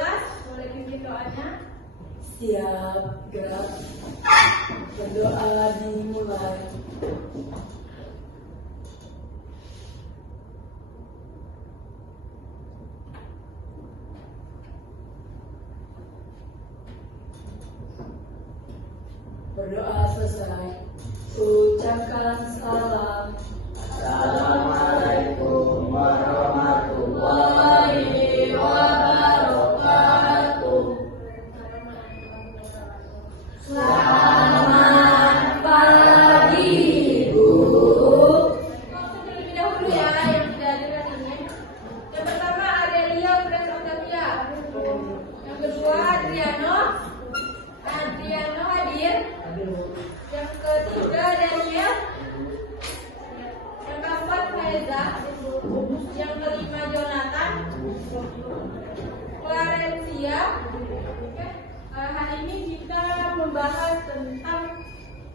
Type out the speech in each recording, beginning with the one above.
kelas, boleh pimpin doanya. Siap, gerak. Berdoa dimulai. Berdoa selesai. Ucapkan salam. Assalamualaikum warahmatullahi wabarakatuh. Selamat pagi, Bu. Terlebih dahulu ya yang sudah hadir ini. Yang pertama Adelia Pres Octavia. Yang kedua Adriano hadir. Yang ketiga Daniel. Yang keempat Reza. Yang kelima Jonathan. Clarencia. Oke. Hari ini kita membahas tentang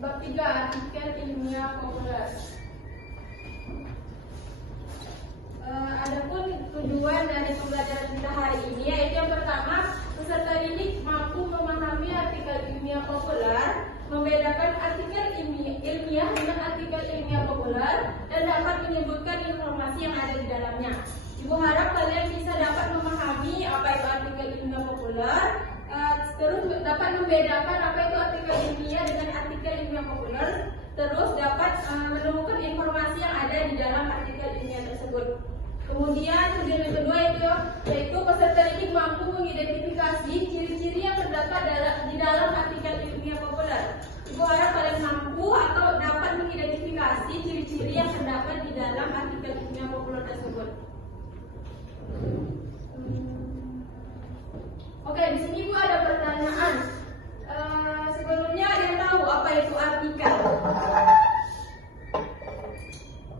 bab 3 artikel ilmiah populer. Adapun tujuan dari pembelajaran kita hari ini yaitu yang pertama, peserta didik mampu memahami artikel ilmiah populer, membedakan artikel ilmiah dengan artikel ilmiah populer, dan dapat menyebutkan informasi yang ada di dalamnya. Ibu harap kalian bisa dapat memahami apa itu artikel ilmiah populer, terus dapat membedakan apa itu artikel ilmiah dengan artikel ilmiah populer, terus dapat menemukan informasi yang ada di dalam artikel ilmiah tersebut. Kemudian tujuan yang kedua yaitu peserta didik mampu mengidentifikasi ciri-ciri yang terdapat di dalam artikel ilmiah populer. Ibu harap kalian mampu atau dapat mengidentifikasi ciri-ciri yang terdapat di dalam artikel ilmiah populer tersebut. Oke, di sini Bu ada pertanyaan. Sebelumnya ada yang tahu apa itu artikel?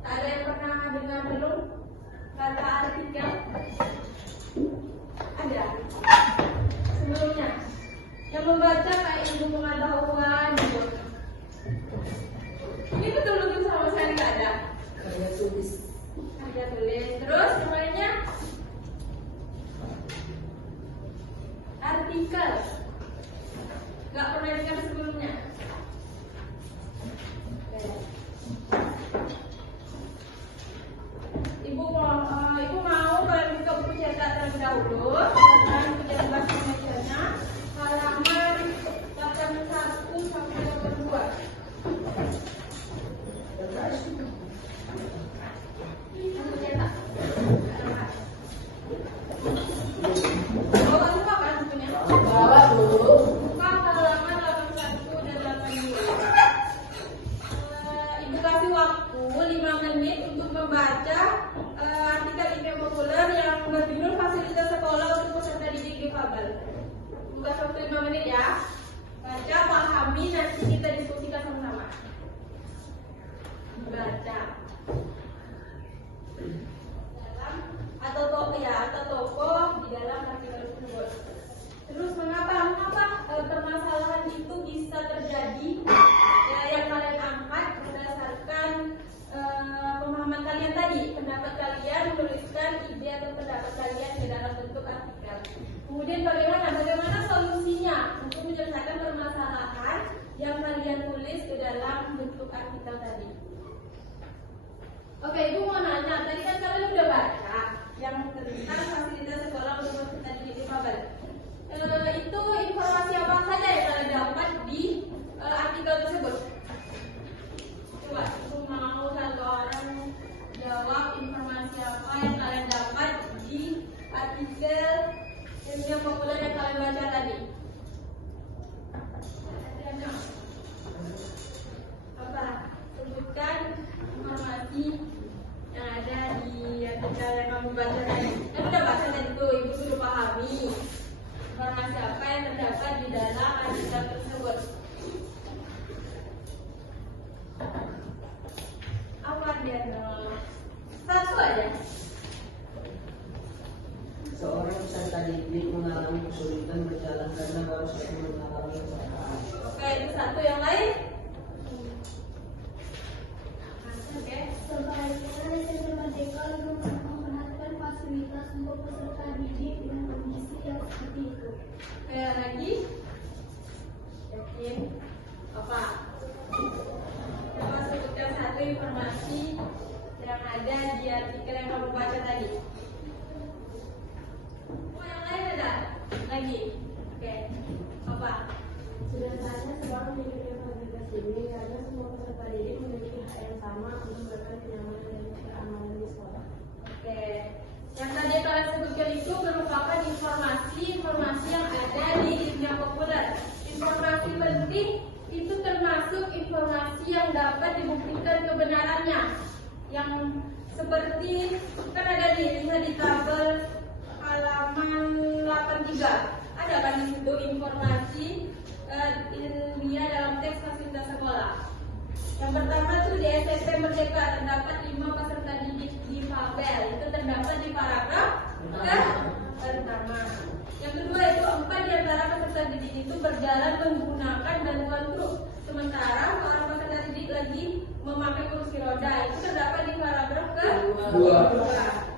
Ada yang pernah dengar belum kata artikel? Ada. Sebelumnya, yang membaca kayak ilmu pengetahuan. Ini betul-betul sama sekali nggak ada. Karya tulis. Ada tulis. Terus namanya artikel. Nggak pernah dengar sebelumnya. Ibu mau kalian buka buku cetak terlebih dahulu dan menjadi bahasa Indonesia halaman 81 sampai 82. Buku cetak. Bawa semua kan bukunya? Bawa, Bu. Buka halaman 81 dan 82. Ibu kasih waktu 5 menit untuk membaca artikel ilmiah populer yang berjudul Fasilitas Sekolah untuk Peserta Didik Difabel. Buka waktu 5 menit ya. Baca, pahami, nanti kita diskusikan sama-sama. Baca. Atau tokoh di dalam artikel tersebut. Terus mengapa permasalahan itu bisa terjadi? Yang kalian angkat berdasarkan pemahaman kalian tadi, pendapat kalian menuliskan ide atau pendapat kalian di dalam bentuk artikel. Kemudian bagaimana solusinya untuk menyelesaikan permasalahan yang kalian tulis ke dalam bentuk artikel tadi. Oke, Ibu mau nanya, tadi kan kalian udah baca yang tentang fasilitas sekolah untuk peserta didik difabel. Itu informasi apa saja yang kalian dapat di artikel tersebut? Coba, aku mau satu orang jawab informasi apa yang kalian dapat di artikel ilmiah populer yang kalian baca tadi. Apa? Sebutkan informasi yang ada di artikel yang kamu baca tadi. Kan udah baca tadi tuh, Ibu sudah pahami informasi apa yang terdapat di dalam artikel tersebut. Apa dia? Satu aja. Seorang peserta didik mengalami kesulitan berjalan karena baru saja mengalami kecelakaan. Oke, itu satu. Yang lain? Oke. Sebaiknya Desa Merdeka untuk memperhatikan fasilitas untuk peserta didik dengan kondisi yang seperti baca tadi. Oh, yang lain ada? Lagi? Oke. Apa? Sudah saatnya semua memiliki fasilitas ini karena semua peserta didik memiliki hak yang sama untuk memberikan kenyamanan dan keamanan di sekolah. Oke. Yang tadi kalian sebutkan itu merupakan informasi yang ada di ilmiah populer. Informasi penting itu termasuk informasi yang dapat dibuktikan kebenarannya. Yang seperti kan ada dilihat di tabel halaman 83. Ada kan di situ informasi ilmiah dalam teks fasilitas sekolah. Yang pertama tuh di SMP Merdeka terdapat 5 peserta didik di Fabel. Itu terdapat di paragraf pertama. Yang kedua itu 4 di antara peserta didik itu berjalan menggunakan bantuan truk. Sementara seorang peserta didik lagi memakai kursi roda. Itu terdapat di paragraf kedua.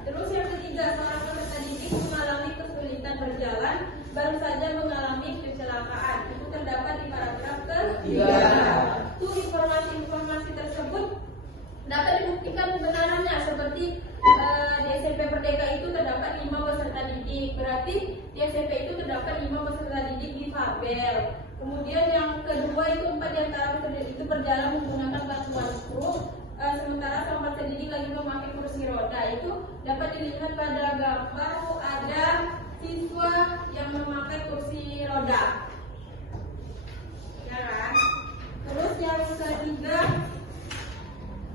Terus yang ketiga, seorang peserta didik mengalami kesulitan berjalan, baru saja mengalami kecelakaan. Itu terdapat di paragraf ketiga. Itu informasi tersebut dapat dibuktikan kebenarannya, seperti di SMP Merdeka itu terdapat 5 peserta didik, berarti di SMP itu terdapat 5 peserta didik di Fabel. Kemudian yang kedua itu 4 di antara peserta didik itu berjalan menggunakan bantuan truk, sementara sang peserta didik lagi memakai kursi roda. Itu dapat dilihat pada gambar ada siswa yang memakai kursi roda, ya kan? Terus yang ketiga,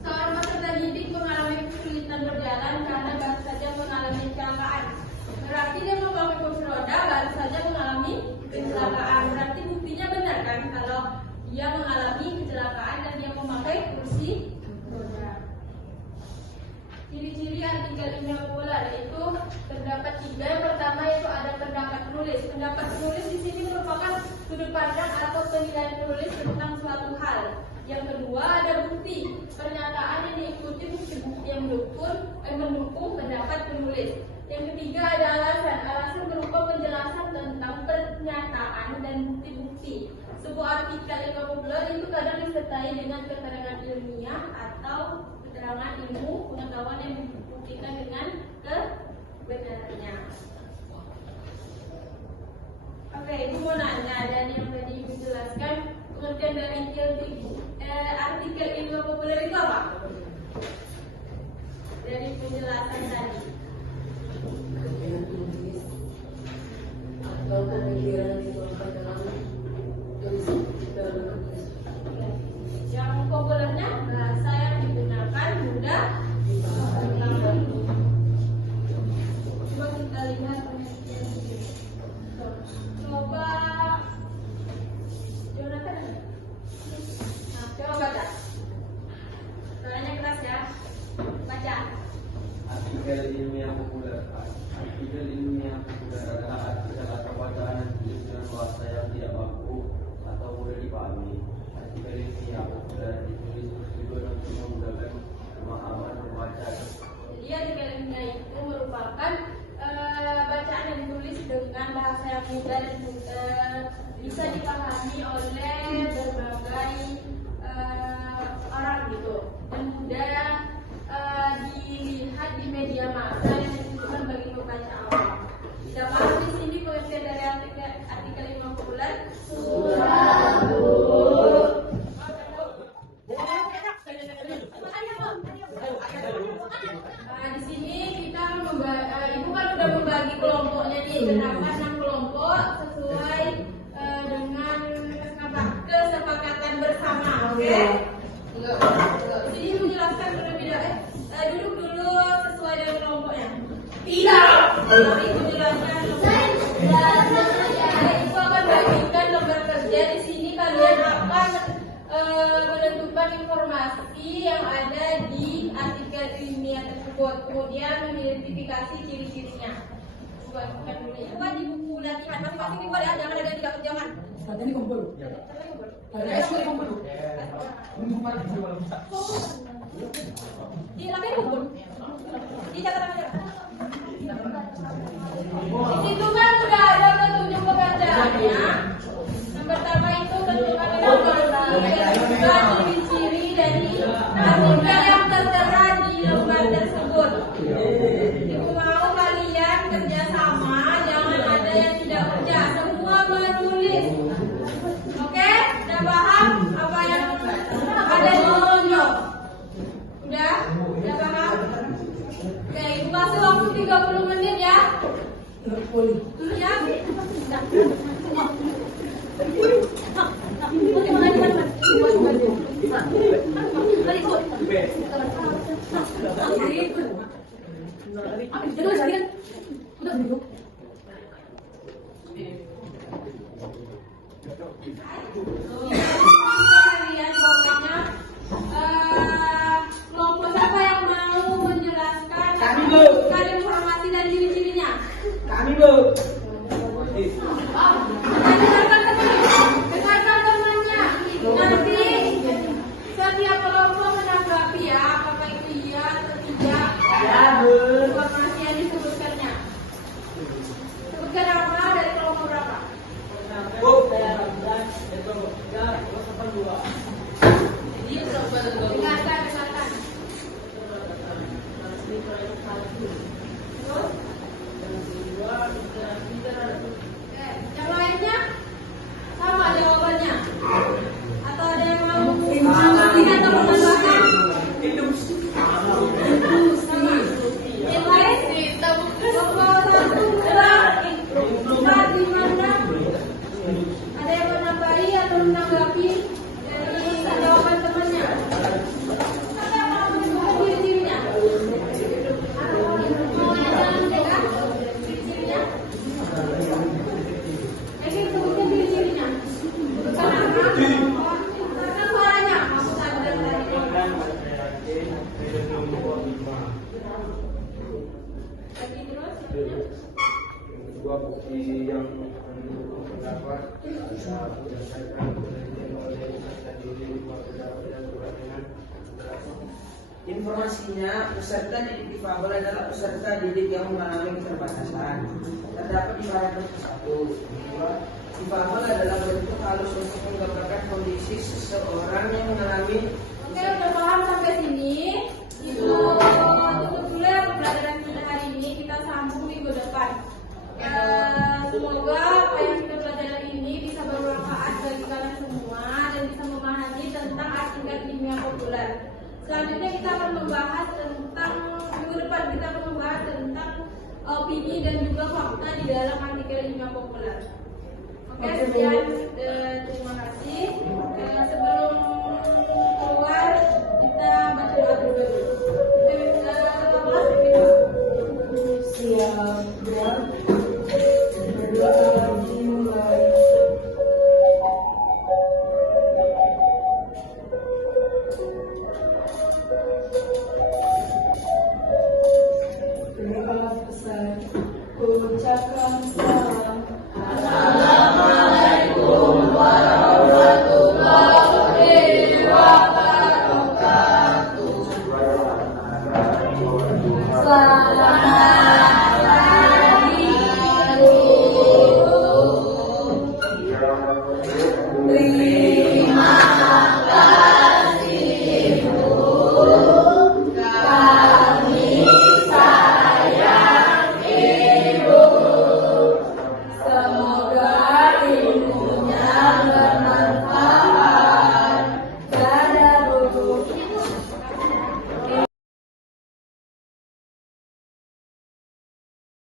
seorang peserta didik mengalami kesulitan berjalan karena baru saja mengalami kecelakaan. Berarti dia memakai kursi roda baru saja mengalami kecelakaan. Berarti buktinya benar kan kalau dia mengalami kecelakaan dan dia memakai kursi roda. Ciri-ciri artikel ilmiah populer itu terdapat 3. Yang pertama itu ada pendapat penulis. Pendapat penulis di sini merupakan sudut pandang atau penilaian penulis tentang suatu hal. Yang kedua ada bukti, pernyataan yang diikuti bukti-bukti yang mendukung pendapat penulis. Yang ketiga ada alasan. Alasan berupa penjelasan tentang pernyataan dan bukti-bukti. Sebuah artikel ilmiah populer itu kadang disertai dengan keterangan ilmiah atau keterangan ilmu pengetahuan yang dibuktikan dengan kebenarannya. Oke, ibu mau nanya, dan yang tadi ibu jelaskan pengertian dari artikel ilmiah populer itu apa? Dari penjelasan tadi. Kemudian tulis atau pemikiran dituangkan dalam tulisan kita menulis. Yang populernya bahasa yang digunakan mudah dipahami. Coba kita lihat penelitian ini. Coba Jonathan. Nah, coba baca. Suaranya keras ya. Baca. Artikel ilmiah populer. Artikel ilmiah populer adalah artikel atau bacaan yang ditulis dengan bahasa yang tidak baku atau mudah dipahami. Artikel ilmiah populer ditulis bertujuan untuk memudahkan pemahaman pembaca. Jadi artikel ilmiah itu merupakan bacaan yang ditulis dengan bahasa yang mudah dan bisa dipahami oleh berbagai orang gitu, dan mudah dilihat di media massa yang ditujukan bagi pembaca awam. Tidak paham di sini pengertian dari artikel ilmiah populer. Di sini kita ibu kan udah membagi kelompoknya nih, terdapat 6 kelompok sesuai dengan kesepakatan bersama, oke? Di sini ibu jelaskan terlebih dahulu, duduk dulu sesuai dengan kelompoknya. Tidak. Ibu jelaskan. Ibu akan bagikan lembar kerja. Di sini kalian akan menentukan informasi yang ada di artikel ilmiah tersebut, kemudian mengidentifikasi ciri-cirinya. Bukan dulu ya. Buat di buku latihan masing-masing ibu ada, jangan ada 3 kejangan. Katanya kumpul. Ada SW kumpul. Di latihan kumpul. Di catatan aja. Di situ kan sudah ada petunjuk pekerjaannya. Yang pertama itu tentukan informasi dan juga ciri-ciri dari artikel yang tertera di lembar tersebut. Poli. Siap? Terus kalian udah duduk. Kalian pokoknya kelompok siapa yang mau menjelaskan Kami, Bu. kalian informasi dan ciri-cirinya? Kami, Bu. Dengarkan temannya. Nanti setiap kelompok menanggapi ya, apakah itu iya atau tidak. Ya, Bu. Informasi yang disebutkannya. Sebutkan nama dari kelompok berapa? Bu. Dengarkan. Terus? Oke, yang lainnya sama jawabannya? Atau ada yang mau memastikan atau menambahkan? Yang lain? Kelompok satu gerak empat lima enam. Ada yang menambahi atau menanggapi dari jawaban temannya? Ada yang mau menyebutkan ciri-cirinya? Mau yang jalan ciri-cirinya? Mungkin sebutkan ciri-cirinya. Sebutkan nama. Sebutkan suaranya. Maksud saya dari lagi terus. Dua bukti yang mendukung pendapat berdasarkan penelitian oleh peserta didik pendapat dan dengan Informasinya, peserta didik difabel adalah peserta didik yang mengalami keterbatasan. Terdapat di paragraf 1. Difabel adalah bentuk halus untuk menggambarkan kondisi seseorang yang mengalami. Oke, udah paham sampai sini. Itu tutup dulu ya pembelajaran kita hari ini. Kita sambung minggu depan. Semoga apa yang kita pelajari ini bisa bermanfaat bagi kalian semua dan bisa memahami tentang artikel ilmiah populer. Selanjutnya kita akan membahas tentang minggu depan kita akan membahas tentang opini dan juga fakta di dalam artikel ilmiah populer. Oke, sekian.